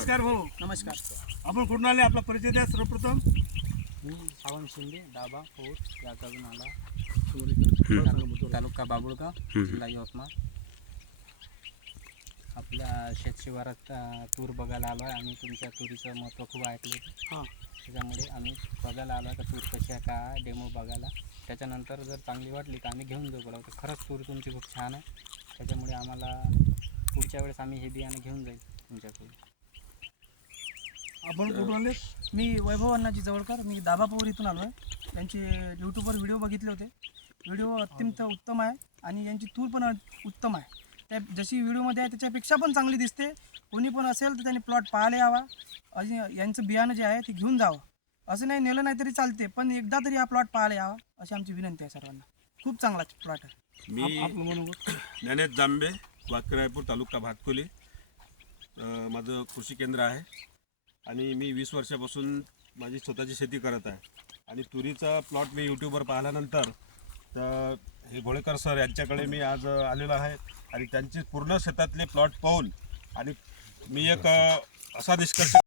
नमस्कार भाऊ. नमस्कार आपण कुठून आले? आपला परिचय द्या सर्वप्रथम. मी सावंत शिंदे दाबा पौर या आला तालु- तालुका बाबुळगाव जिल्हा यवतमाळ. आपल्या शेतशिवारात अं, तूर बघायला आलो आहे. आम्ही तुमच्या तुरीचं महत्त्व खूप ऐकलं होतं. त्याच्यामुळे आम्ही बघायला आलो आहे का तूर कशी आहे काय आहे डेमो बघायला. त्याच्यानंतर जर चांगली वाटली तर आम्ही घेऊन जाऊ. बोलावं खरंच तूर तुमची खूप छान आहे. त्याच्यामुळे आम्हाला पुढच्या वेळेस आम्ही हे बियाणं घेऊन जाईल तुमच्याकडून. आपण कुठून आले? मी वैभव अण्णाजी जवळकर मी दाबापूर इथून आलो आहे त्यांचे यूट्यूबवर व्हिडिओ बघितले होते. व्हिडिओ अत्यंत उत्तम आहे आणि यांची तूर पण उत्तम आहे. त्या जशी व्हिडिओमध्ये आहे त्याच्यापेक्षा पण चांगली दिसते. कोणी पण असेल तर त्यांनी प्लॉट पाहायला यावा. अजून यांचं बियाणं जे आहे ते घेऊन जावं. असं नाही नेलं नाही तरी चालते पण एकदा तरी हा प्लॉट पाहायला यावा अशी आमची विनंती आहे सर्वांना. खूप चांगला प्लॉट आहे. मी ज्ञानेश जांबे वाकरायपूर तालुका भातकुली माझं कृषी केंद्र आहे. आणि मी वीस वर्षापासून माझी स्वतःची शेती करत आहे. आणि तुरीचा प्लॉट मी यूट्यूबवर पाहिल्यानंतर तर हे घोळेकर सर यांच्याकडे मी आज आलेलो आहे. आणि त्यांचे पूर्ण शेतातले प्लॉट पाहून आणि मी एक असा निष्कर्ष